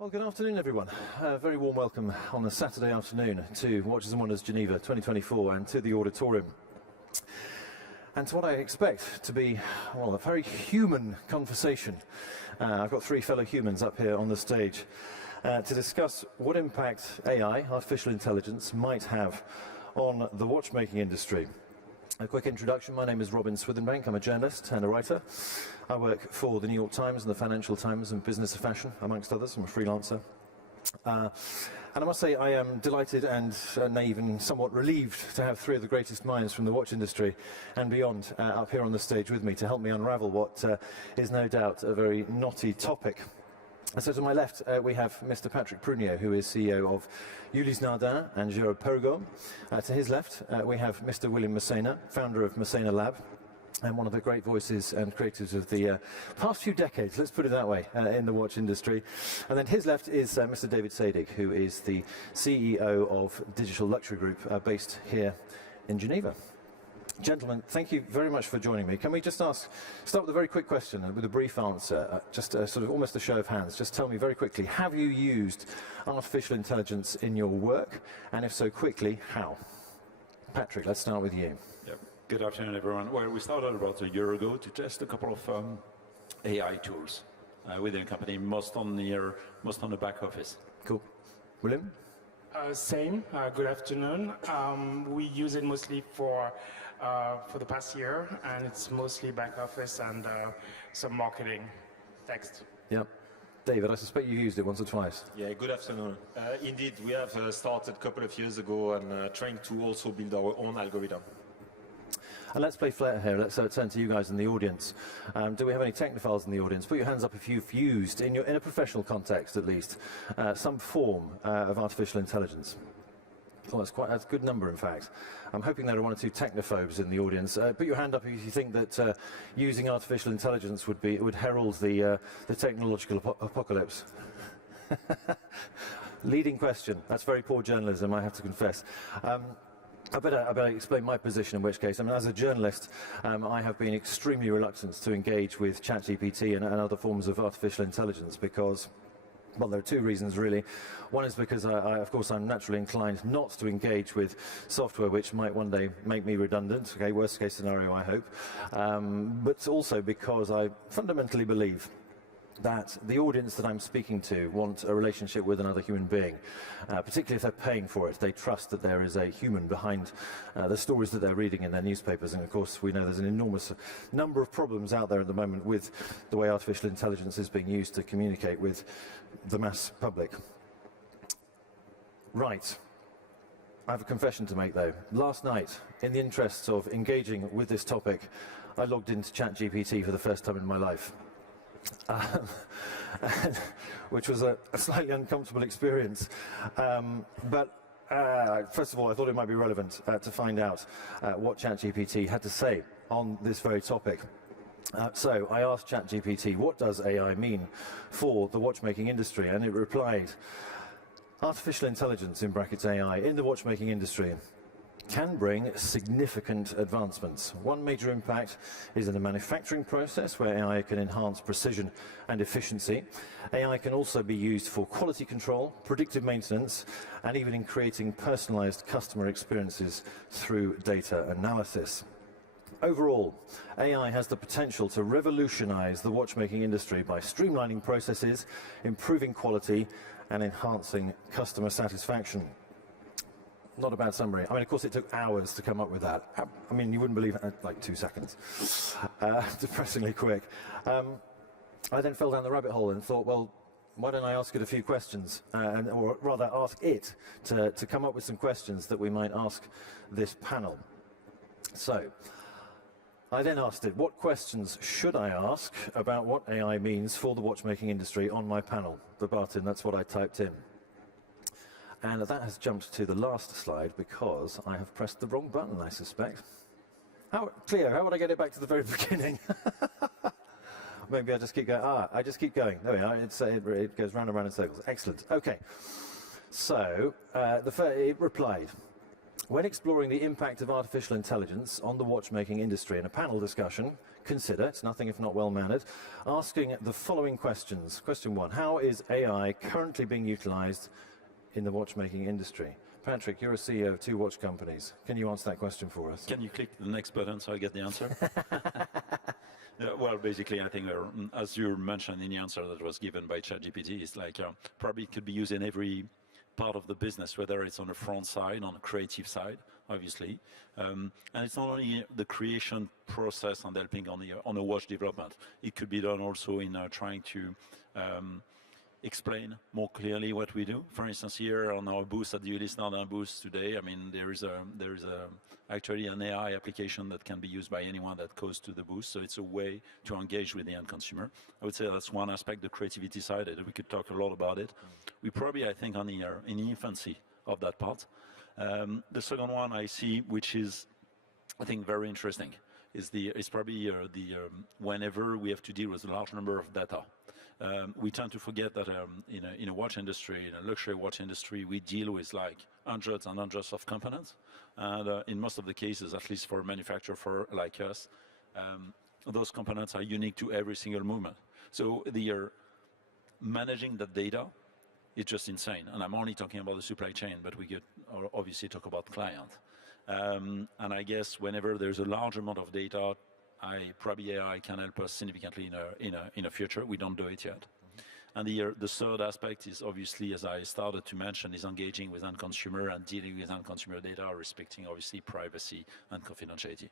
Well, good afternoon, everyone. A very warm welcome on a Saturday afternoon to Watches and Wonders Geneva 2024 and to the auditorium. And to what I expect to be, well, a very human conversation. I've got three fellow humans up here on the stage to discuss what impact AI, artificial intelligence, might have on the watchmaking industry. A quick introduction, my name is Robin Swithenbank, I'm a journalist and a writer. I work for the New York Times and the Financial Times and Business of Fashion, amongst others. I'm a freelancer. And I must say I am delighted and even somewhat relieved to have three of the greatest minds from the watch industry and beyond up here on the stage with me to help me unravel what is no doubt a very knotty topic. And so to my left, we have Mr. Patrick Prunier, who is CEO of Ulysse Nardin and Giraud Perregaux. To his left, we have Mr. William Messina, founder of Messina Lab, and one of the great voices and creators of the past few decades, let's put it that way, in the watch industry. And then to his left is Mr. David Sadig, who is the CEO of Digital Luxury Group, based here in Geneva. Gentlemen, thank you very much for joining me. Can we just start with a very quick question with a brief answer, just sort of almost a show of hands. Just tell me very quickly, have you used artificial intelligence in your work? And if so, quickly, how? Patrick, let's start with you. Yep. Good afternoon, everyone. Well, we started about a year ago to test a couple of AI tools within the company, most on the back office. Cool. William? Same. Good afternoon. We use it mostly for the past year, and it's mostly back office and some marketing text. Yep. David, I suspect you used it once or twice. Yeah, good afternoon. Indeed, we have started a couple of years ago and trying to also build our own algorithm. And let's play flair here. Let's turn to you guys in the audience. Do we have any technophiles in the audience? Put your hands up if you've used, in a professional context at least, some form of artificial intelligence. Well, that's a good number, in fact. I'm hoping there are one or two technophobes in the audience. Put your hand up if you think that using artificial intelligence would herald the technological apocalypse. Leading question. That's very poor journalism, I have to confess. I better explain my position, in which case, I mean, as a journalist, I have been extremely reluctant to engage with ChatGPT and other forms of artificial intelligence because, well, there are two reasons, really. One is because, of course, I'm naturally inclined not to engage with software which might one day make me redundant, okay, worst case scenario, I hope, but also because I fundamentally believe that the audience that I'm speaking to want a relationship with another human being, particularly if they're paying for it. They trust that there is a human behind the stories that they're reading in their newspapers. And of course, we know there's an enormous number of problems out there at the moment with the way artificial intelligence is being used to communicate with the mass public. Right. I have a confession to make, though. Last night, in the interests of engaging with this topic, I logged into ChatGPT for the first time in my life. Which was a slightly uncomfortable experience. But first of all, I thought it might be relevant to find out what ChatGPT had to say on this very topic. So I asked ChatGPT, what does AI mean for the watchmaking industry? And it replied, artificial intelligence, in brackets AI, in the watchmaking industry can bring significant advancements. One major impact is in the manufacturing process, where AI can enhance precision and efficiency. AI can also be used for quality control, predictive maintenance, and even in creating personalized customer experiences through data analysis. Overall, AI has the potential to revolutionize the watchmaking industry by streamlining processes, improving quality, and enhancing customer satisfaction. Not a bad summary. I mean, of course, it took hours to come up with that. I mean, you wouldn't believe it, like 2 seconds. Depressingly quick. I then fell down the rabbit hole and thought, well, why don't I ask it a few questions, or rather ask it to come up with some questions that we might ask this panel. So, I then asked it, what questions should I ask about what AI means for the watchmaking industry on my panel? Verbatim, that's what I typed in. And that has jumped to the last slide because I have pressed the wrong button, I suspect. Cleo, how would I get it back to the very beginning? Maybe I just keep going. I just keep going. There we are. It goes round and round in circles. Excellent. Okay. So it replied, when exploring the impact of artificial intelligence on the watchmaking industry in a panel discussion, consider, it's nothing if not well-mannered, asking the following questions. Question 1, how is AI currently being utilized in the watchmaking industry? Patrick, you're a CEO of 2 watch companies. Can you answer that question for us? Can you click the next button so I get the answer? Yeah, well, basically, I think, as you mentioned in the answer that was given by ChatGPT, it's like probably it could be used in every part of the business, whether it's on the front side, on the creative side, obviously. And it's not only the creation process and helping on the watch development. It could be done also in trying to explain more clearly what we do. For instance, here on our booth at the Ulysse booth today, I mean, there is actually an AI application that can be used by anyone that goes to the booth. So it's a way to engage with the end consumer. I would say that's one aspect, the creativity side. We could talk a lot about it. We probably, I think, in the infancy of that part. The second one I see, which is, I think, very interesting, is probably whenever we have to deal with a large number of data. We tend to forget that in a watch industry, in a luxury watch industry, we deal with like hundreds and hundreds of components. And in most of the cases, at least for a manufacturer like us, those components are unique to every single movement. So managing the data is just insane. And I'm only talking about the supply chain, but we could obviously talk about client. And I guess whenever there's a large amount of data, probably AI can help us significantly in the future. We don't do it yet. And the third aspect is obviously, as I started to mention, is engaging with end consumer and dealing with end consumer data, respecting obviously privacy and confidentiality.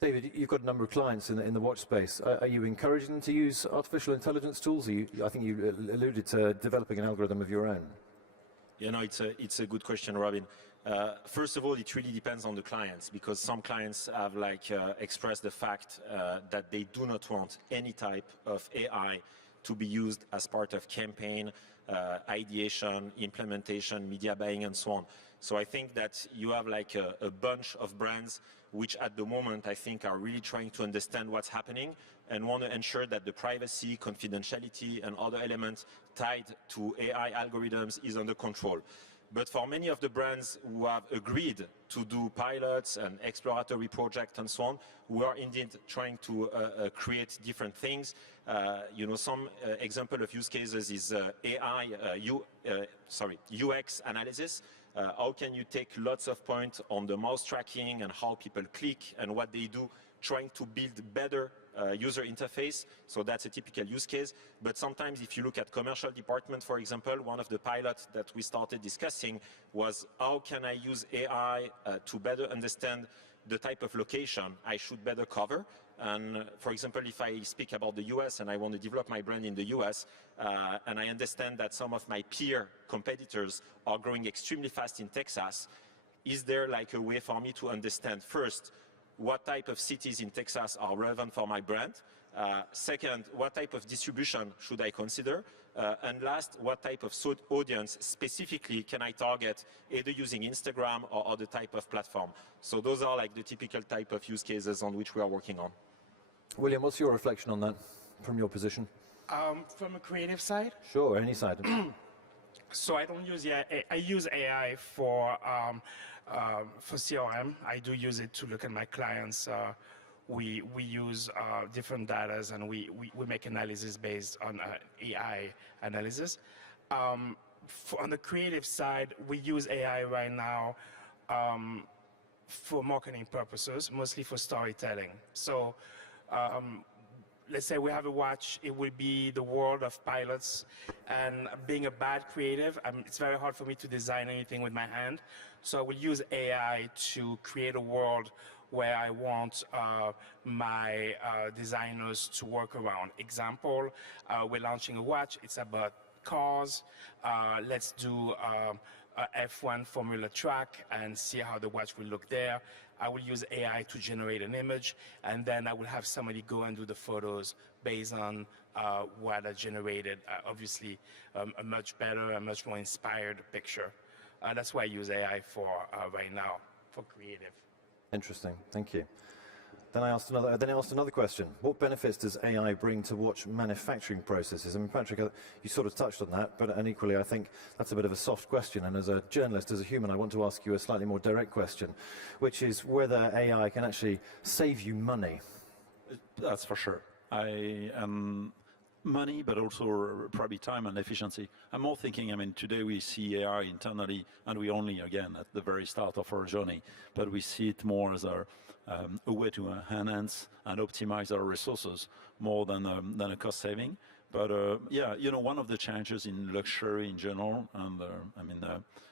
David, you've got a number of clients in the watch space. Are you encouraging them to use artificial intelligence tools? I think you alluded to developing an algorithm of your own. Yeah, no, it's a good question, Robin. First of all, it really depends on the clients, because some clients have expressed the fact that they do not want any type of AI to be used as part of campaign, ideation, implementation, media buying, and so on. So I think that you have a bunch of brands which at the moment I think are really trying to understand what's happening and want to ensure that the privacy, confidentiality, and other elements tied to AI algorithms is under control. But for many of the brands who have agreed to do pilots and exploratory projects and so on, we are indeed trying to create different things. Some example of use cases is UX analysis. How can you take lots of points on the mouse tracking and how people click and what they do, trying to build better user interface. So that's a typical use case. But sometimes if you look at commercial department, for example, one of the pilots that we started discussing was how can I use AI to better understand the type of location I should better cover. And for example, if I speak about the US and I want to develop my brand in the US, and I understand that some of my peer competitors are growing extremely fast in Texas, is there a way for me to understand first, what type of cities in Texas are relevant for my brand? Second, what type of distribution should I consider? And last, what type of audience specifically can I target, either using Instagram or other type of platform? So those are the typical type of use cases on which we are working on. William, what's your reflection on that from your position? From a creative side? Sure, any side. So I don't use AI. I use AI for CRM. I do use it to look at my clients. We use different data and we make analysis based on AI analysis. On the creative side, we use AI right now for marketing purposes, mostly for storytelling. So let's say we have a watch, it will be the world of pilots, and being a bad creative, it's very hard for me to design anything with my hand. So I will use AI to create a world where I want my designers to work around. Example, we're launching a watch, it's about cars. Let's do a F1 Formula track and see how the watch will look there. I will use AI to generate an image, and then I will have somebody go and do the photos based on what I generated. Obviously, a much better, a much more inspired picture. That's why I use AI for right now, for creative. Interesting, thank you. Then I asked another question. What benefits does AI bring to watch manufacturing processes? I mean, Patrick, you sort of touched on that, and equally, I think that's a bit of a soft question. And as a journalist, as a human, I want to ask you a slightly more direct question, which is whether AI can actually save you money. That's for sure. Money, but also probably time and efficiency. I'm more thinking, I mean, today we see AI internally, and we only, again, at the very start of our journey, but we see it more as a way to enhance and optimize our resources more than a cost saving. But yeah, you know, one of the challenges in luxury in general, and I mean,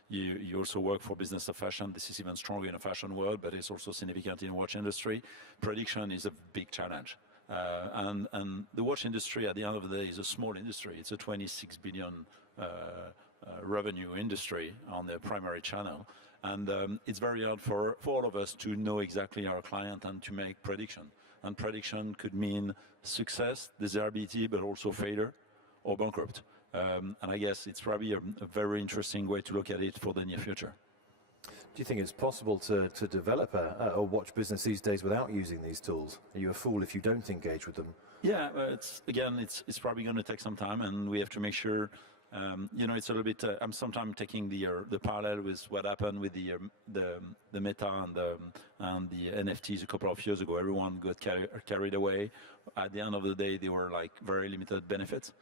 you also work for business of fashion. This is even stronger in the fashion world, but it's also significant in the watch industry. Prediction is a big challenge. And the watch industry, at the end of the day, is a small industry. It's a 26 billion revenue industry on the primary channel. And it's very hard for all of us to know exactly our client and to make prediction. And prediction could mean success, desirability, but also failure or bankrupt. And I guess it's probably a very interesting way to look at it for the near future. Do you think it's possible to develop a watch business these days without using these tools? Are you a fool if you don't engage with them? Yeah, it's probably going to take some time, and we have to make sure. You know, it's a little bit. I'm sometimes taking the parallel with what happened with the Meta and the NFTs a couple of years ago. Everyone got carried away. At the end of the day, they were like very limited benefits,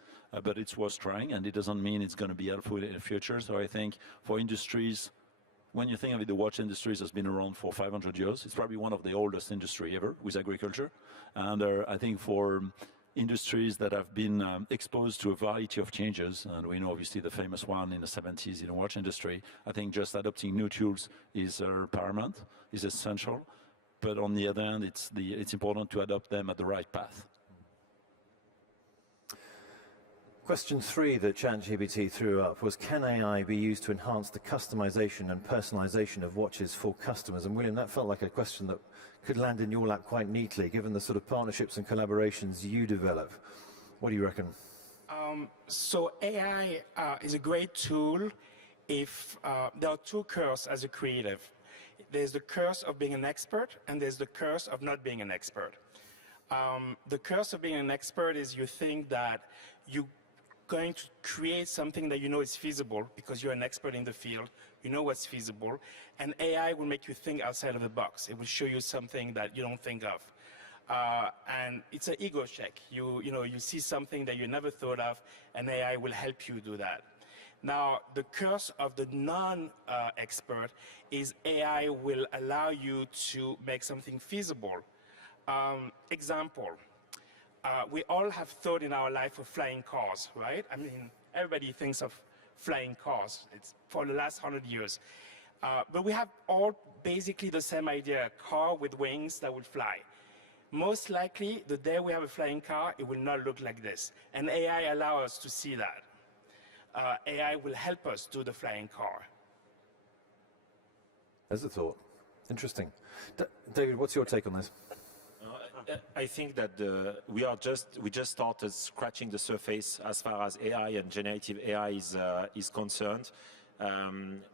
but it's worth trying, and it doesn't mean it's going to be helpful in the future. So I think for industries, when you think of it, the watch industry has been around for 500 years. It's probably one of the oldest industry ever with agriculture. And I think for industries that have been exposed to a variety of changes, and we know obviously the famous one in the 70s in the watch industry, I think just adopting new tools is paramount, is essential. But on the other hand, it's important to adopt them at the right path. Question 3 that ChatGPT threw up was, can AI be used to enhance the customization and personalization of watches for customers? And William, that felt like a question that could land in your lap quite neatly, given the sort of partnerships and collaborations you develop. What do you reckon? So AI is a great tool if there are two curses as a creative. There's the curse of being an expert, and there's the curse of not being an expert. The curse of being an expert is you think that you're going to create something that you know is feasible because you're an expert in the field, you know what's feasible, and AI will make you think outside of the box. It will show you something that you don't think of. And it's an ego check. You see something that you never thought of, and AI will help you do that. Now, the curse of the non-expert is AI will allow you to make something feasible. Example, we all have thought in our life of flying cars, right? I mean, everybody thinks of flying cars. It's for the last 100 years. But we have all basically the same idea, a car with wings that would fly. Most likely, the day we have a flying car, it will not look like this. And AI allows us to see that. AI will help us do the flying car. There's a thought. Interesting. David, what's your take on this? I think that we just started scratching the surface as far as AI and generative AI is concerned.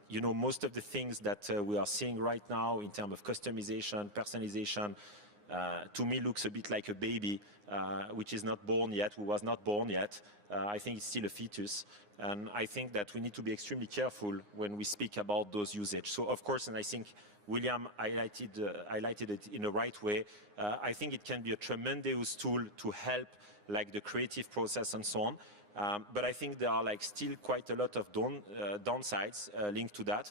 You know, most of the things that we are seeing right now in terms of customization, personalization, to me looks a bit like a baby which is not born yet, who was not born yet. I think it's still a fetus. And I think that we need to be extremely careful when we speak about those usage. So of course, and I think William highlighted it in the right way, I think it can be a tremendous tool to help like the creative process and so on. But I think there are like still quite a lot of downsides linked to that.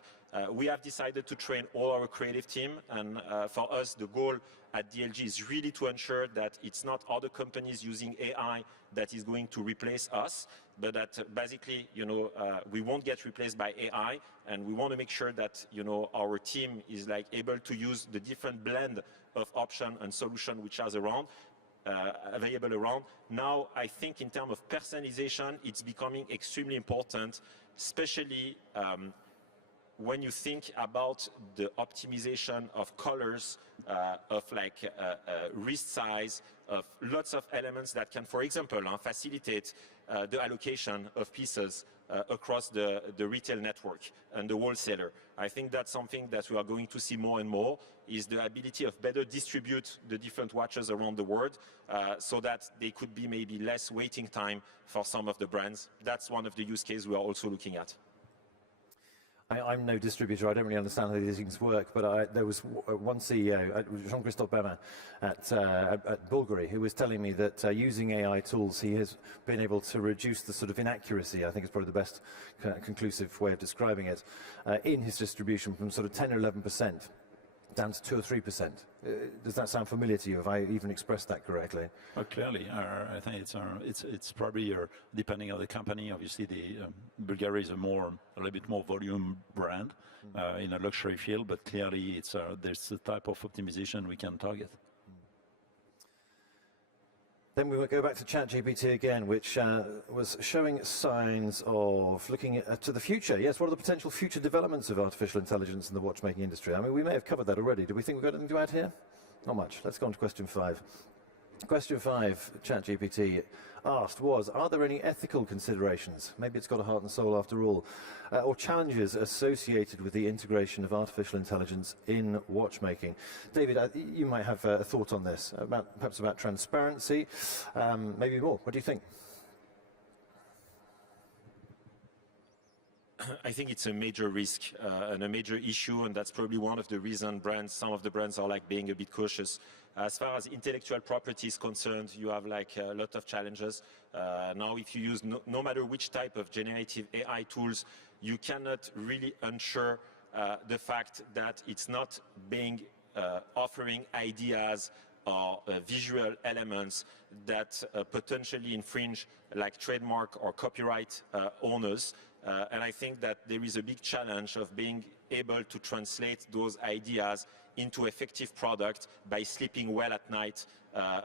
We have decided to train all our creative team, and for us the goal at DLG is really to ensure that it's not other companies using AI that is going to replace us, but that basically, you know, we won't get replaced by AI, and we want to make sure that, you know, our team is like able to use the different blend of option and solution which is around. Available around. Now, I think in terms of personalization, it's becoming extremely important, especially when you think about the optimization of colors, of like wrist size, of lots of elements that can, for example, facilitate the allocation of pieces across the retail network and the wholesaler. I think that's something that we are going to see more and more, is the ability of better distribute the different watches around the world so that they could be maybe less waiting time for some of the brands. That's one of the use cases we are also looking at. I'm no distributor. I don't really understand how these things work. But there was one CEO, Jean-Christophe Bamin, at Bulgari, who was telling me that using AI tools, he has been able to reduce the sort of inaccuracy, I think is probably the best conclusive way of describing it, in his distribution from sort of 10 or 11% down to 2 or 3%. Does that sound familiar to you? Have I even expressed that correctly? Well, clearly, I think it's probably depending on the company. Obviously, Bulgaria is a little bit more volume brand in a luxury field, but clearly, there's the type of optimization we can target. Then we will go back to ChatGPT again, which was showing signs of looking to the future. Yes, what are the potential future developments of artificial intelligence in the watchmaking industry? I mean, we may have covered that already. Do we think we've got anything to add here? Not much. Let's go on to question 5. Question 5, ChatGPT asked was, are there any ethical considerations, maybe it's got a heart and soul after all, or challenges associated with the integration of artificial intelligence in watchmaking? David, you might have a thought on this, perhaps about transparency, maybe more. What do you think? I think it's a major risk and a major issue, and that's probably one of the reasons some of the brands are like being a bit cautious. As far as intellectual property is concerned, you have like a lot of challenges. Now, if you use no matter which type of generative AI tools, you cannot really ensure the fact that it's not being offering ideas or visual elements that potentially infringe like trademark or copyright owners. And I think that there is a big challenge of being able to translate those ideas into effective product by sleeping well at night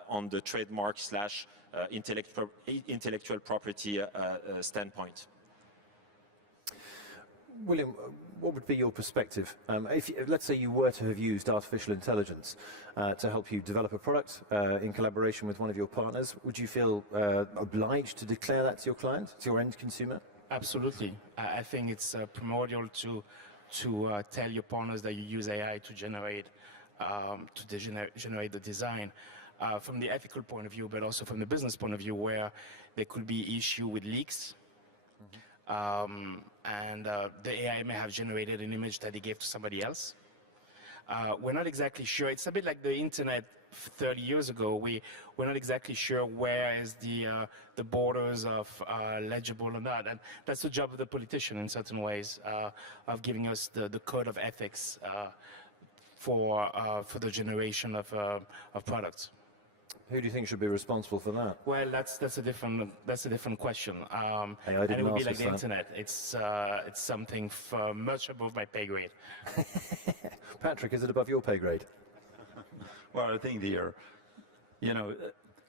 on the trademark / intellectual property standpoint. William, what would be your perspective? Let's say you were to have used artificial intelligence to help you develop a product in collaboration with one of your partners, would you feel obliged to declare that to your client, to your end consumer? Absolutely. I think it's primordial to tell your partners that you use AI to generate the design from the ethical point of view, but also from the business point of view, where there could be issue with leaks. And the AI may have generated an image that they gave to somebody else. We're not exactly sure. It's a bit like the internet 30 years ago. We're not exactly sure where is the borders of legible or not. And that's the job of the politician in certain ways, of giving us the code of ethics for the generation of products. Who do you think should be responsible for that? Well, that's a different question. Hey, and it would be like the internet. It's something much above my pay grade. Patrick, is it above your pay grade? Well, I think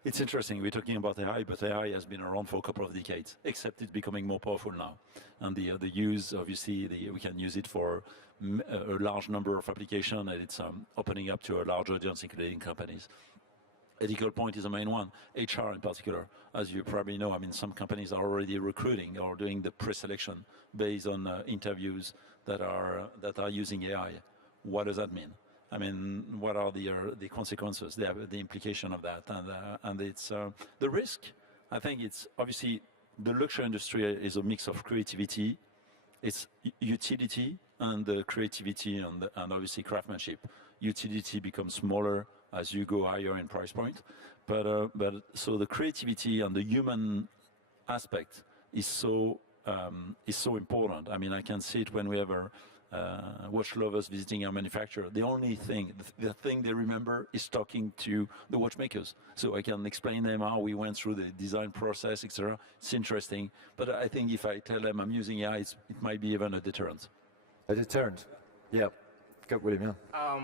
it's interesting. We're talking about AI, but AI has been around for a couple of decades, except it's becoming more powerful now. And the use, obviously, we can use it for a large number of applications, and it's opening up to a large audience, including companies. Ethical point is the main one. HR in particular, as you probably know, I mean, some companies are already recruiting or doing the pre-selection based on interviews that are using AI. What does that mean? I mean, what are the consequences, the implication of that, and it's the risk. I think it's obviously the luxury industry is a mix of creativity, it's utility, and the creativity and obviously craftsmanship. Utility becomes smaller as you go higher in price point, but so the creativity and the human aspect is so important. I mean, I can see it when we have watch lovers visiting our manufacturer. The only thing, the thing they remember is talking to the watchmakers. So I can explain them how we went through the design process, etc. It's interesting, but I think if I tell them I'm using AI, it might be even a deterrent. A deterrent, yeah. Go, William. Yeah.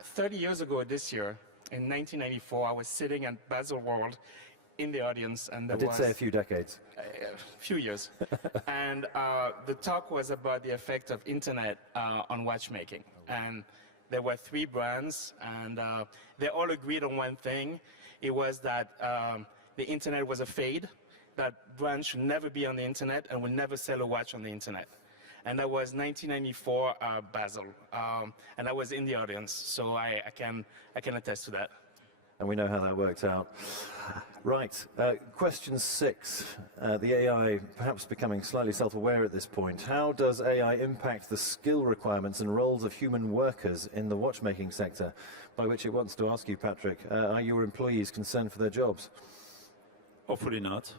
30 years ago this year, in 1994, I was sitting at Baselworld in the audience, and there was say a few decades. A few years. And the talk was about the effect of internet on watchmaking. And there were 3 brands, and they all agreed on one thing. It was that the internet was a fad, that brands should never be on the internet and would never sell a watch on the internet. And that was 1994 Basel, and I was in the audience, so I can attest to that. And we know how that worked out. Right, question 6. The AI perhaps becoming slightly self-aware at this point. How does AI impact the skill requirements and roles of human workers in the watchmaking sector? By which it wants to ask you, Patrick, are your employees concerned for their jobs? Hopefully not.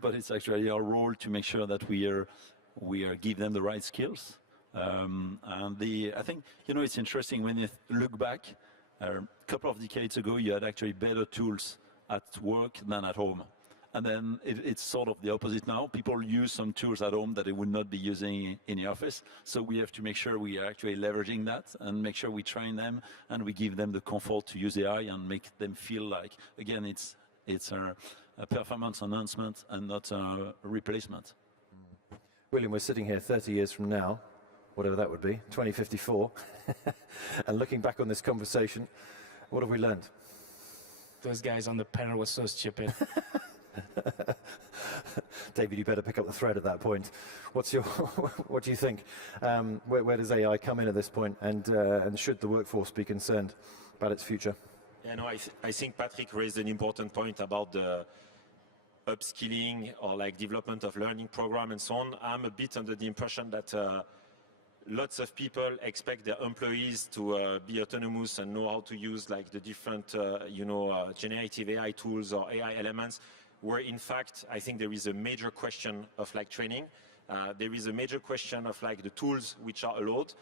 But it's actually our role to make sure that we are give them the right skills. I think, it's interesting when you look back, a couple of decades ago, you had actually better tools at work than at home. And then it's sort of the opposite now. People use some tools at home that they would not be using in the office. So we have to make sure we are actually leveraging that and make sure we train them and we give them the comfort to use AI and make them feel like, again, it's a performance enhancement and not a replacement. William, we're sitting here 30 years from now, whatever that would be, 2054, and looking back on this conversation, what have we learned? Those guys on the panel were so stupid. David, you better pick up the thread at that point. What do you think? Where does AI come in at this point, and should the workforce be concerned about its future? Yeah, no, I think Patrick raised an important point about the upskilling or like development of learning program and so on. I'm a bit under the impression that lots of people expect their employees to be autonomous and know how to use like the different, generative AI tools or AI elements, where in fact, I think there is a major question of like training. There is a major question of like the tools which are allowed.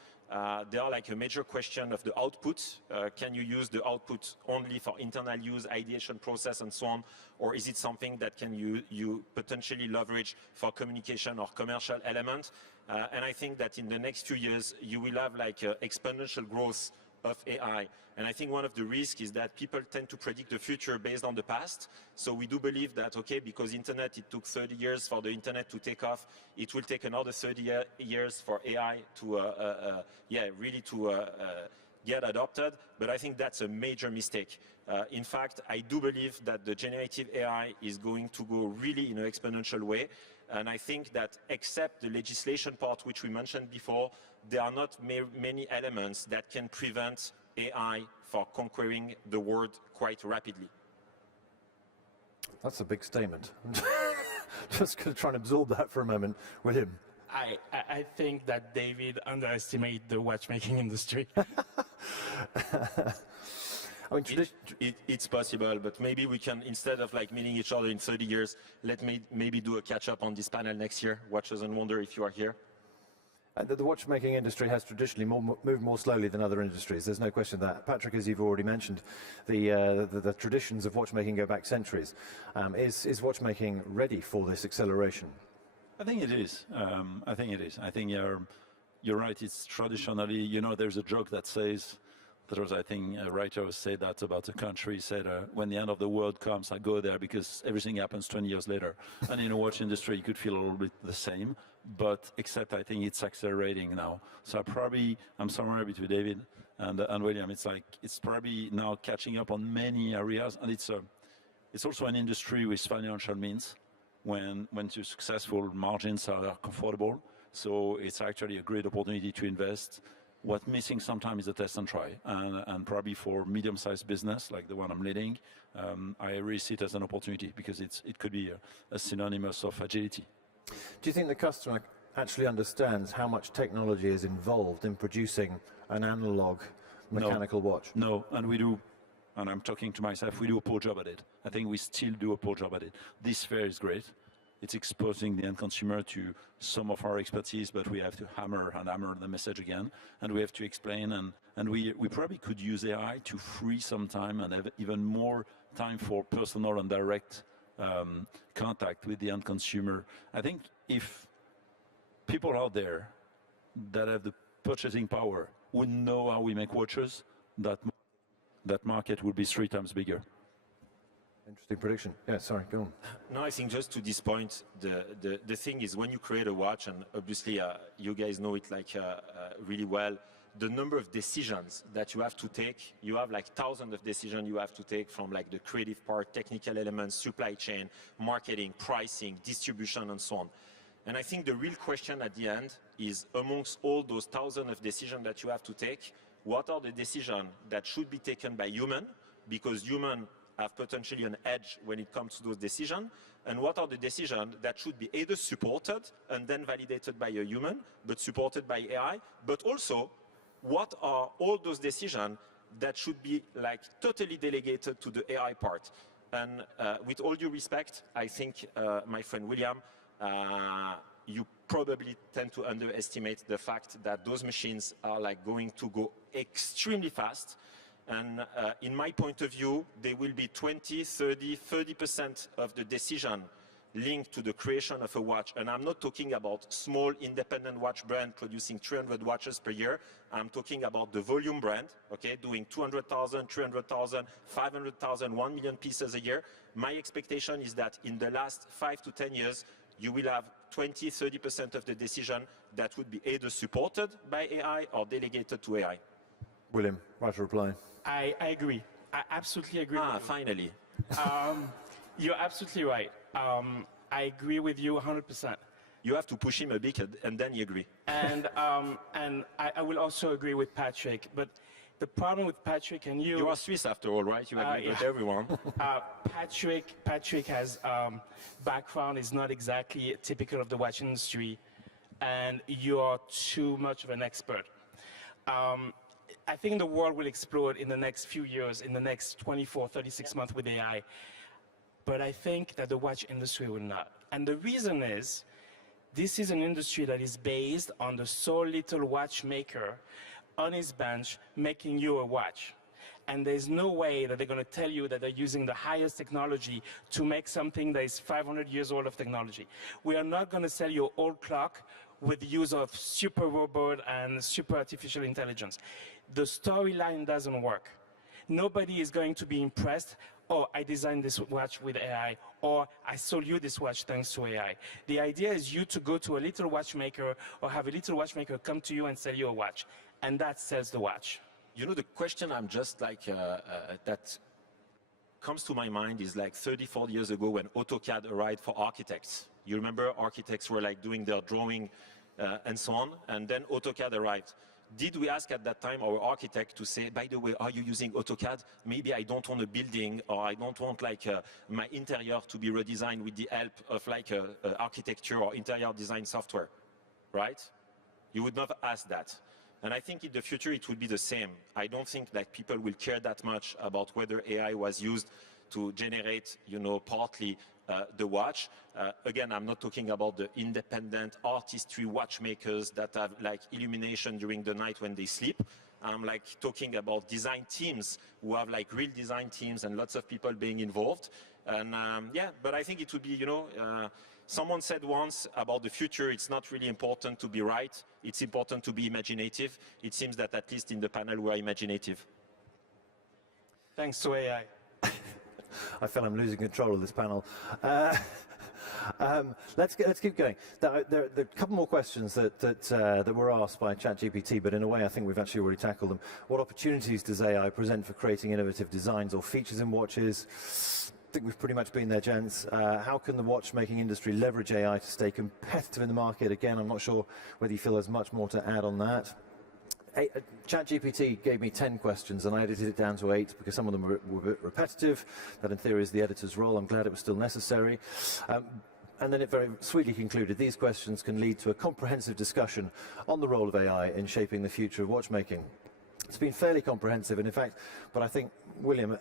There are like a major question of the output. Can you use the output only for internal use, ideation process and so on? Or is it something that can you potentially leverage for communication or commercial element? And I think that in the next few years, you will have like exponential growth of AI. And I think one of the risks is that people tend to predict the future based on the past. So we do believe that, okay, because internet, it took 30 years for the internet to take off, it will take another 30 years for AI to, really to get adopted. But I think that's a major mistake. In fact, I do believe that the generative AI is going to go really in an exponential way. And I think that except the legislation part, which we mentioned before, there are not many elements that can prevent AI from conquering the world quite rapidly. That's a big statement. Just going to try and absorb that for a moment, William. I think that David underestimated the watchmaking industry. I mean, it's possible, but maybe we can, instead of like meeting each other in 30 years, let me maybe do a catch-up on this panel next year. Watchers and wonder if you are here. The watchmaking industry has traditionally moved more slowly than other industries. There's no question of that. Patrick, as you've already mentioned, the traditions of watchmaking go back centuries. Is watchmaking ready for this acceleration? I think it is. I think you're right. It's traditionally, there's a joke that says, I think a writer said that about a country, said, when the end of the world comes, I go there because everything happens 20 years later. And in the watch industry, you could feel a little bit the same, but except I think it's accelerating now. So I'm somewhere between David and William. It's probably now catching up on many areas. And it's also an industry with financial means. When you're successful, margins are comfortable. So it's actually a great opportunity to invest. What's missing sometimes is a test and try. And probably for medium-sized business, like the one I'm leading, I really see it as an opportunity because it could be a synonymous of agility. Do you think the customer actually understands how much technology is involved in producing an analog mechanical watch? No, and we do, and I'm talking to myself, we do a poor job at it. I think we still do a poor job at it. This fair is great. It's exposing the end consumer to some of our expertise, but we have to hammer the message again, and we have to explain, and we probably could use AI to free some time and have even more time for personal and direct contact with the end consumer. I think if people out there that have the purchasing power would know how we make watches, that market would be 3 times bigger. Interesting prediction. Yeah, sorry, go on. No, I think just to this point, the thing is when you create a watch, and obviously you guys know it like really well, the number of decisions that you have to take, you have like thousands of decisions you have to take from like the creative part, technical elements, supply chain, marketing, pricing, distribution, and so on. And I think the real question at the end is amongst all those thousands of decisions that you have to take, what are the decisions that should be taken by human because humans have potentially an edge when it comes to those decisions, and what are the decisions that should be either supported and then validated by a human, but supported by AI, but also what are all those decisions that should be like totally delegated to the AI part. And with all due respect, I think, my friend William, you probably tend to underestimate the fact that those machines are like going to go extremely fast. And in my point of view, they will be 20, 30, 30% of the decision linked to the creation of a watch. And I'm not talking about small independent watch brand producing 300 watches per year. I'm talking about the volume brand, okay, doing 200,000, 300,000, 500,000, 1 million pieces a year. My expectation is that in the last 5 to 10 years, you will have 20, 30% of the decision that would be either supported by AI or delegated to AI. William, right to reply. I agree. I absolutely agree with you. Finally. You're absolutely right. I agree with you 100%. You have to push him a bit and then you agree. And I will also agree with Patrick. But the problem with Patrick and you... You are Swiss after all, right? You agree with everyone. Patrick has background is not exactly typical of the watch industry, and you are too much of an expert. I think the world will explode in the next few years, in the next 24, 36 months with AI. But I think that the watch industry will not. And the reason is, this is an industry that is based on the so little watchmaker on his bench making you a watch. And there's no way that they're going to tell you that they're using the highest technology to make something that is 500 years old of technology. We are not going to sell you an old clock with the use of super robot and super artificial intelligence. The storyline doesn't work. Nobody is going to be impressed, oh, I designed this watch with AI, or I sold you this watch thanks to AI. The idea is you to go to a little watchmaker or have a little watchmaker come to you and sell you a watch. And that sells the watch. You know, the question I'm just like, that comes to my mind is like 30, 40 years ago when AutoCAD arrived for architects. You remember architects were like doing their drawing and so on, and then AutoCAD arrived. Did we ask at that time our architect to say, by the way, are you using AutoCAD? Maybe I don't want a building, or I don't want like my interior to be redesigned with the help of like architecture or interior design software, right? You would not ask that. And I think in the future it will be the same. I don't think that people will care that much about whether AI was used to generate, you know, partly the watch. Again, I'm not talking about the independent artistry watchmakers that have like illumination during the night when they sleep. I'm like talking about design teams who have like real design teams and lots of people being involved. And yeah, but I think it would be, you know, someone said once about the future, it's not really important to be right. It's important to be imaginative. It seems that at least in the panel, we're imaginative. Thanks to AI. I feel I'm losing control of this panel. Let's keep going. There are a couple more questions that were asked by ChatGPT, but in a way I think we've actually already tackled them. What opportunities does AI present for creating innovative designs or features in watches? I think we've pretty much been there, gents. How can the watchmaking industry leverage AI to stay competitive in the market? Again, I'm not sure whether you feel there's much more to add on that. ChatGPT gave me 10 questions, and I edited it down to 8 because some of them were a bit repetitive. That, in theory, is the editor's role. I'm glad it was still necessary. And then it very sweetly concluded, these questions can lead to a comprehensive discussion on the role of AI in shaping the future of watchmaking. It's been fairly comprehensive, and in fact, but I think, William,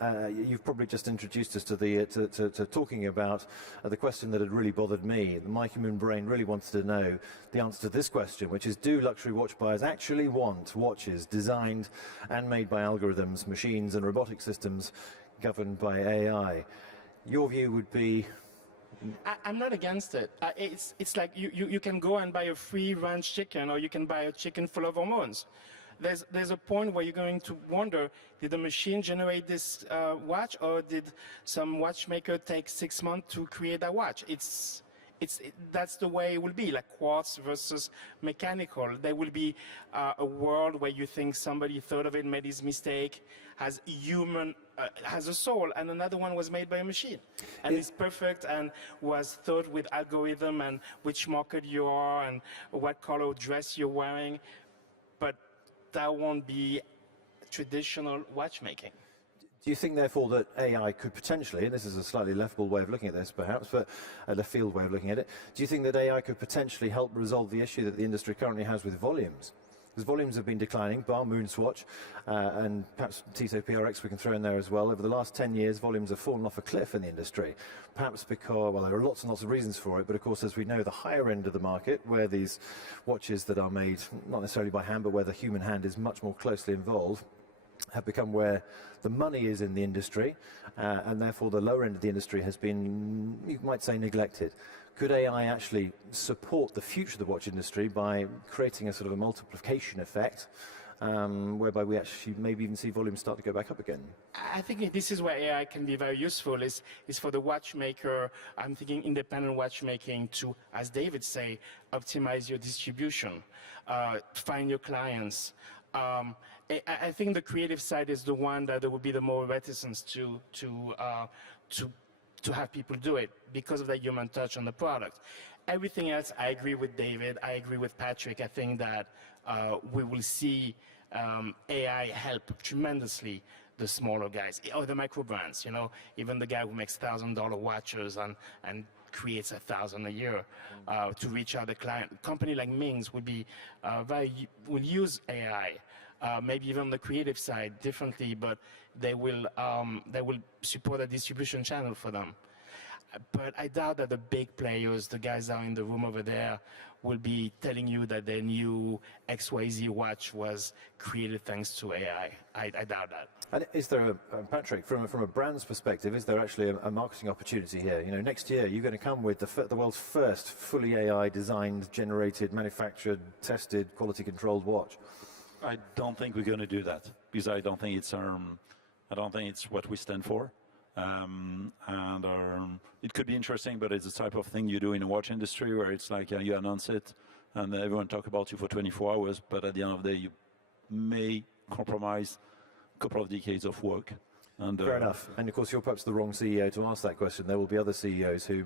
you've probably just introduced us to talking about the question that had really bothered me. My human brain really wanted to know the answer to this question, which is, do luxury watch buyers actually want watches designed and made by algorithms, machines, and robotic systems governed by AI? Your view would be... I'm not against it. It's like you can go and buy a free ranch chicken, or you can buy a chicken full of hormones. There's a point where you're going to wonder, did the machine generate this watch, or did some watchmaker take 6 months to create that watch? That's the way it will be, like quartz versus mechanical. There will be a world where you think somebody thought of it, made his mistake, has a soul, and another one was made by a machine. And it's perfect and was thought with algorithm and which market you are and what color dress you're wearing. But that won't be traditional watchmaking. Do you think, therefore, that AI could potentially, and this is a slightly leftball way of looking at this perhaps, but a left field way of looking at it, do you think that AI could potentially help resolve the issue that the industry currently has with volumes? Because volumes have been declining, bar Moonswatch, and perhaps TISO PRX we can throw in there as well. Over the last 10 years, volumes have fallen off a cliff in the industry. Perhaps because, well, there are lots and lots of reasons for it, but of course, as we know, the higher end of the market, where these watches that are made, not necessarily by hand, but where the human hand is much more closely involved, have become where the money is in the industry, and therefore the lower end of the industry has been, you might say, neglected. Could AI actually support the future of the watch industry by creating a sort of a multiplication effect, whereby we actually maybe even see volumes start to go back up again? I think this is where AI can be very useful, is for the watchmaker. I'm thinking independent watchmaking to, as David say, optimize your distribution, find your clients. I think the creative side is the one that there would be the more reticence to have people do it because of that human touch on the product. Everything else, I agree with David. I agree with Patrick. I think that we will see AI help tremendously the smaller guys or the micro brands. You know, even the guy who makes $1,000 watches and creates 1,000 a year to reach out the client. A company like Ming's would be will use AI. Maybe even on the creative side differently, but they will support a distribution channel for them. But I doubt that the big players, the guys out in the room over there, will be telling you that their new XYZ watch was created thanks to AI. I doubt that. And is there, Patrick, from a brand's perspective, is there actually a marketing opportunity here? You know, next year you're going to come with the world's first fully AI designed, generated, manufactured, tested, quality controlled watch. I don't think we're going to do that because I don't think it's what we stand for. It could be interesting, but it's the type of thing you do in the watch industry where it's like you announce it and everyone talk about you for 24 hours, but at the end of the day, you may compromise a couple of decades of work. And, fair enough. And of course, you're perhaps the wrong CEO to ask that question. There will be other CEOs who,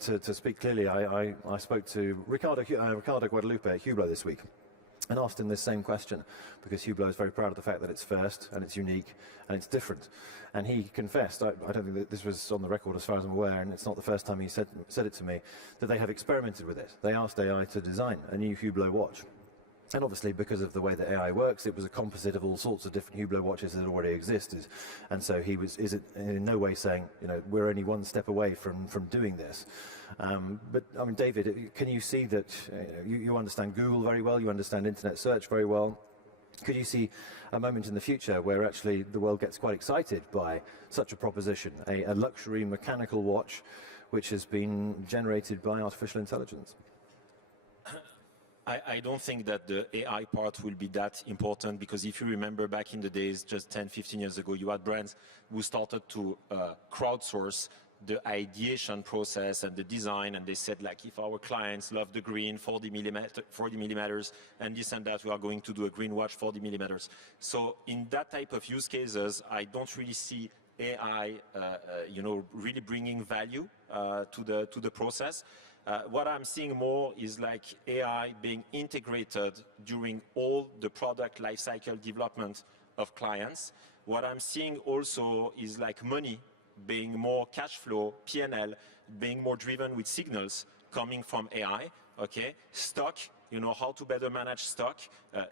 to speak clearly, I spoke to Ricardo Guadalupe at Hublot this week and asked him this same question, because Hublot is very proud of the fact that it's first and it's unique and it's different. And he confessed, I don't think that this was on the record as far as I'm aware, and it's not the first time he said it to me, that they have experimented with it. They asked AI to design a new Hublot watch. And obviously, because of the way that AI works, it was a composite of all sorts of different Hublot watches that already existed. And so he is in no way saying, you know, we're only one step away from doing this. But I mean, David, can you see that you understand Google very well, you understand internet search very well? Could you see a moment in the future where actually the world gets quite excited by such a proposition, a luxury mechanical watch which has been generated by artificial intelligence? I don't think that the AI part will be that important, because if you remember back in the days, just 10, 15 years ago, you had brands who started to crowdsource the ideation process and the design, and they said, like, if our clients love the green 40 millimeters and this and that, we are going to do a green watch 40 millimeters. So in that type of use cases, I don't really see AI, really bringing value to the process. What I'm seeing more is like AI being integrated during all the product lifecycle development of clients. What I'm seeing also is like money being more cash flow, P&L, being more driven with signals coming from AI, okay? Stock, how to better manage stock,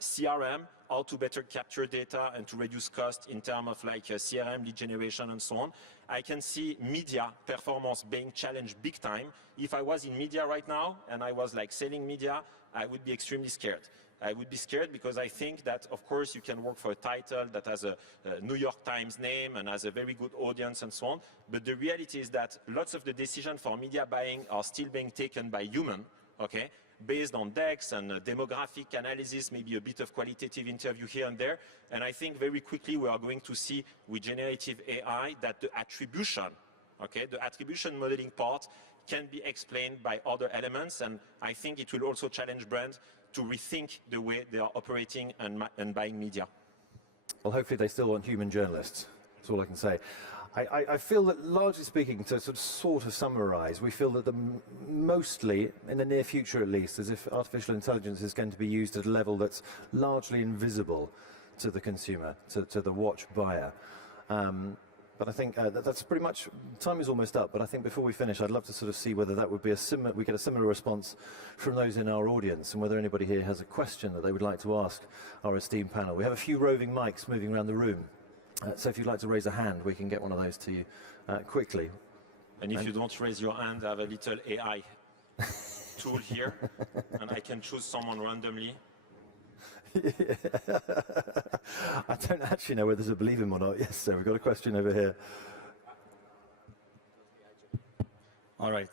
CRM, how to better capture data and to reduce cost in terms of like CRM, lead generation and so on. I can see media performance being challenged big time. If I was in media right now and I was like selling media, I would be extremely scared. I would be scared because I think that, of course, you can work for a title that has a New York Times name and has a very good audience and so on. But the reality is that lots of the decisions for media buying are still being taken by human, okay? Based on decks and demographic analysis, maybe a bit of qualitative interview here and there. And I think very quickly we are going to see with generative AI that the attribution, okay, the attribution modeling part can be explained by other elements. And I think it will also challenge brands to rethink the way they are operating and buying media. Well, hopefully they still want human journalists. That's all I can say. I feel that, largely speaking, to sort of summarize, we feel that mostly, in the near future at least, as if artificial intelligence is going to be used at a level that's largely invisible to the consumer, to the watch buyer. But I think that's pretty much, time is almost up, but I think before we finish, I'd love to sort of see whether that would be we get a similar response from those in our audience, and whether anybody here has a question that they would like to ask our esteemed panel. We have a few roving mics moving around the room, so if you'd like to raise a hand, we can get one of those to you quickly. And if you don't raise your hand, I have a little AI tool here, and I can choose someone randomly. I don't actually know whether to believe him or not. Yes, sir, we've got a question over here. All right.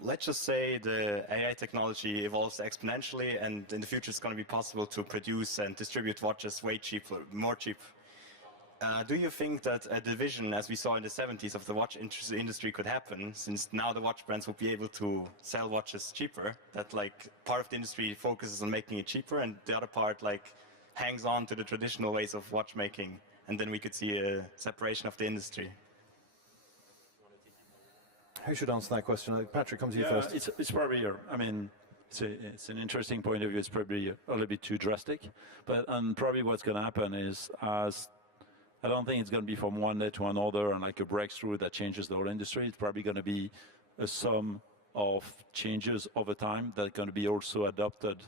Let's just say the AI technology evolves exponentially, and in the future it's going to be possible to produce and distribute watches way cheaper, more cheap. Do you think that a division, as we saw in the 70s, of the watch industry could happen, since now the watch brands will be able to sell watches cheaper, that like part of the industry focuses on making it cheaper and the other part like hangs on to the traditional ways of watchmaking, and then we could see a separation of the industry? Who should answer that question? Patrick, come to you first. It's probably, I mean, it's an interesting point of view. It's probably a little bit too drastic, but probably what's going to happen is, I don't think it's going to be from one day to another and like a breakthrough that changes the whole industry. It's probably going to be a sum of changes over time that are going to be also adopted,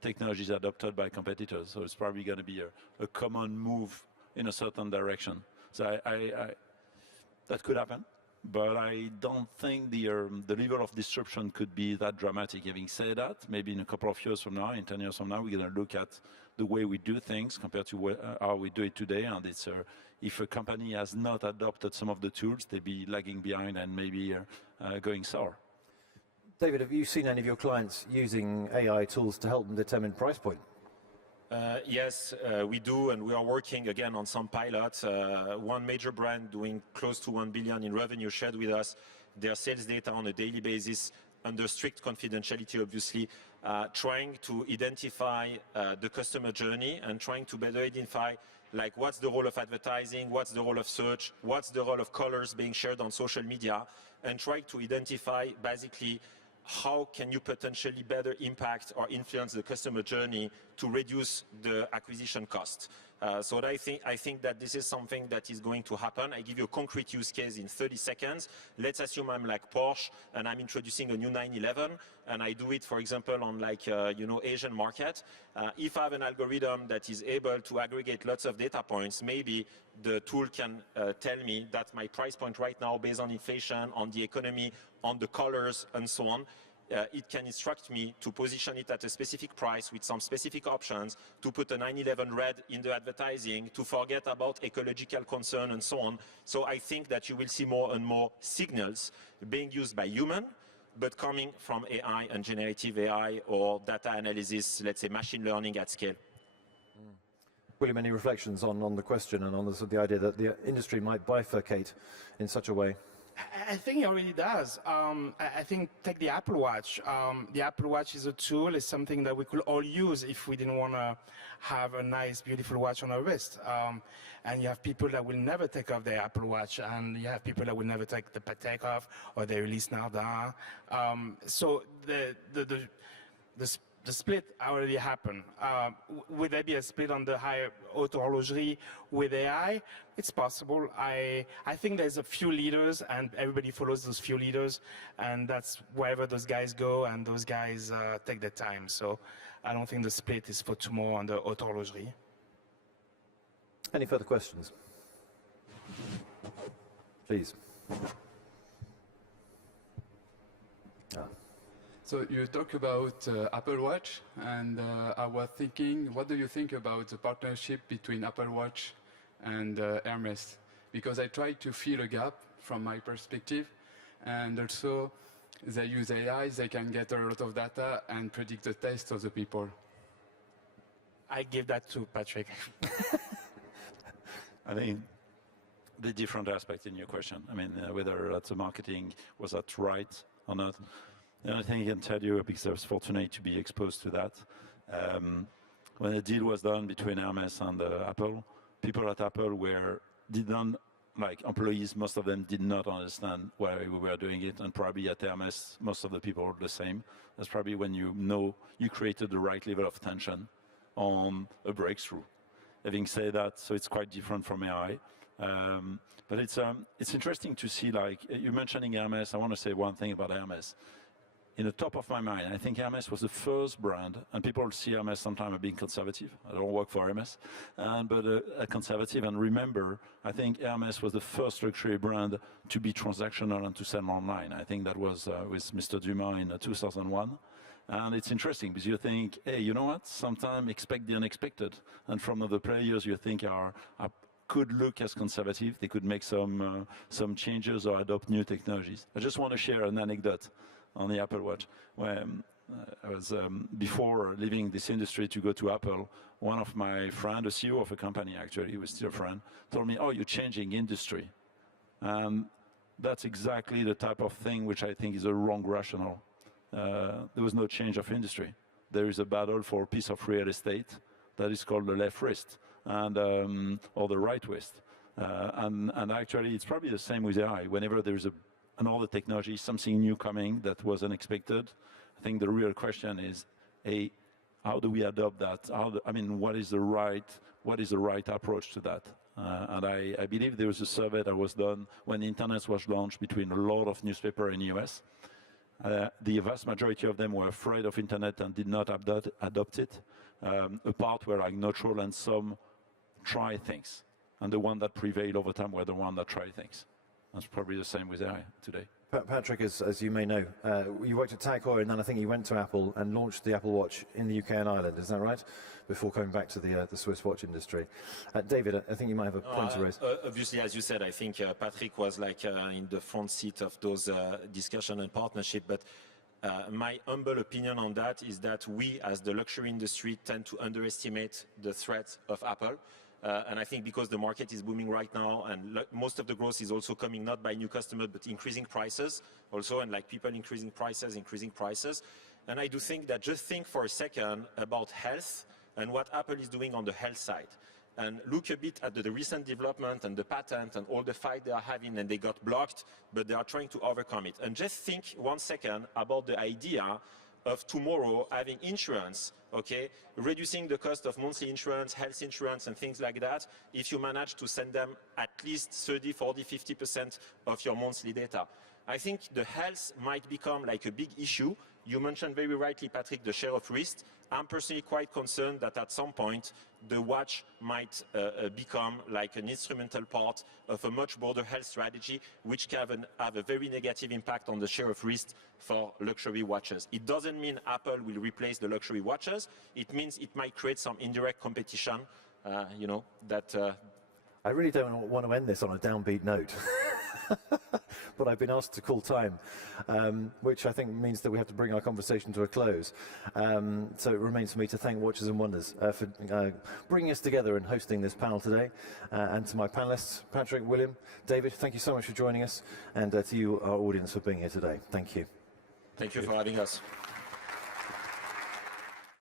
technologies adopted by competitors. So it's probably going to be a common move in a certain direction. So that could happen, but I don't think the level of disruption could be that dramatic. Having said that, maybe in a couple of years from now, in 10 years from now, we're going to look at the way we do things compared to how we do it today. And it's if a company has not adopted some of the tools, they'd be lagging behind and maybe going sour. David, have you seen any of your clients using AI tools to help them determine price point? Yes, we do, and we are working again on some pilots. One major brand doing close to 1 billion in revenue shared with us their sales data on a daily basis under strict confidentiality, obviously, trying to identify the customer journey and trying to better identify like what's the role of advertising, what's the role of search, what's the role of colors being shared on social media, and try to identify basically how can you potentially better impact or influence the customer journey to reduce the acquisition cost. So I think that this is something that is going to happen. I give you a concrete use case in 30 seconds. Let's assume I'm like Porsche and I'm introducing a new 911 and I do it, for example, on like, Asian market. If I have an algorithm that is able to aggregate lots of data points, maybe the tool can tell me that my price point right now, based on inflation, on the economy, on the colors and so on, it can instruct me to position it at a specific price with some specific options, to put a 911 red in the advertising, to forget about ecological concern and so on. So I think that you will see more and more signals being used by human, but coming from AI and generative AI or data analysis, let's say machine learning at scale. William, any reflections on the question and on the idea that the industry might bifurcate in such a way? I think it already does. I think take the Apple Watch. The Apple Watch is a tool. It's something that we could all use if we didn't want to have a nice, beautiful watch on our wrist. And you have people that will never take off their Apple Watch, and you have people that will never take off, or they release Nardin. So the split already happened. Would there be a split on the higher haute horlogerie with AI? It's possible. I think there's a few leaders, and everybody follows those few leaders, and that's wherever those guys go, and those guys take their time. So I don't think the split is for tomorrow on the haute horlogerie. Any further questions? Please. So you talk about Apple Watch, and I was thinking, what do you think about the partnership between Apple Watch and Hermes? Because I try to fill a gap from my perspective, and also they use AI, they can get a lot of data and predict the taste of the people. I give that to Patrick. I think the different aspect in your question. I mean, whether that's a marketing, was that right or not? The only thing I can tell you, because I was fortunate to be exposed to that, when the deal was done between Hermes and Apple, people at Apple employees, most of them did not understand why we were doing it, and probably at Hermes, most of the people were the same. That's probably when you know you created the right level of tension on a breakthrough. Having said that, so it's quite different from AI. But it's interesting to see, like, you're mentioning Hermes. I want to say one thing about Hermes. In the top of my mind, I think Hermes was the first brand, and people see Hermes sometimes as being conservative. I don't work for Hermes, but a conservative. And remember, I think Hermes was the first luxury brand to be transactional and to sell online. I think that was with Mr. Dumas in 2001. And it's interesting because you think, hey, you know what? Sometimes expect the unexpected. And from other players you think could look as conservative, they could make some changes or adopt new technologies. I just want to share an anecdote on the Apple Watch. When I was, before leaving this industry to go to Apple, one of my friends, the CEO of a company actually, he was still a friend, told me, oh, you're changing industry. And that's exactly the type of thing which I think is a wrong rationale. There was no change of industry. There is a battle for a piece of real estate that is called the left wrist, and or the right wrist. And actually, it's probably the same with AI. Whenever there is another technology, something new coming that was unexpected, I think the real question is, how do we adopt that? What is the right approach to that? And I believe there was a survey that was done when the internet was launched between a lot of newspapers in the US. The vast majority of them were afraid of internet and did not adopt it. A part were like neutral, and some try things. And the one that prevailed over time were the one that try things. That's probably the same with AI today. Patrick, as you may know, you worked at Tag Heuer, and then I think you went to Apple and launched the Apple Watch in the UK and Ireland. Is that right? Before coming back to the Swiss watch industry. David, I think you might have a point to raise. Obviously, as you said, I think Patrick was like in the front seat of those discussion and partnership. But my humble opinion on that is that we, as the luxury industry, tend to underestimate the threat of Apple. And I think because the market is booming right now, and most of the growth is also coming not by new customers, but increasing prices also, and like people increasing prices. And I do think that just think for a second about health and what Apple is doing on the health side. And look a bit at the recent development and the patent and all the fight they are having, and they got blocked, but they are trying to overcome it. And just think 1 second about the idea of tomorrow having insurance, okay, reducing the cost of monthly insurance, health insurance, and things like that, if you manage to send them at least 30, 40, 50% of your monthly data. I think the health might become like a big issue. You mentioned very rightly, Patrick, the share of wrist. I'm personally quite concerned that at some point the watch might become like an instrumental part of a much broader health strategy, which can have a very negative impact on the share of wrist for luxury watches. It doesn't mean Apple will replace the luxury watches. It means it might create some indirect competition, I really don't want to end this on a downbeat note. But I've been asked to call time, which I think means that we have to bring our conversation to a close. So it remains for me to thank Watches and Wonders for bringing us together and hosting this panel today. And to my panelists, Patrick, William, David, thank you so much for joining us. And to you, our audience, for being here today. Thank you. Thank you for having us.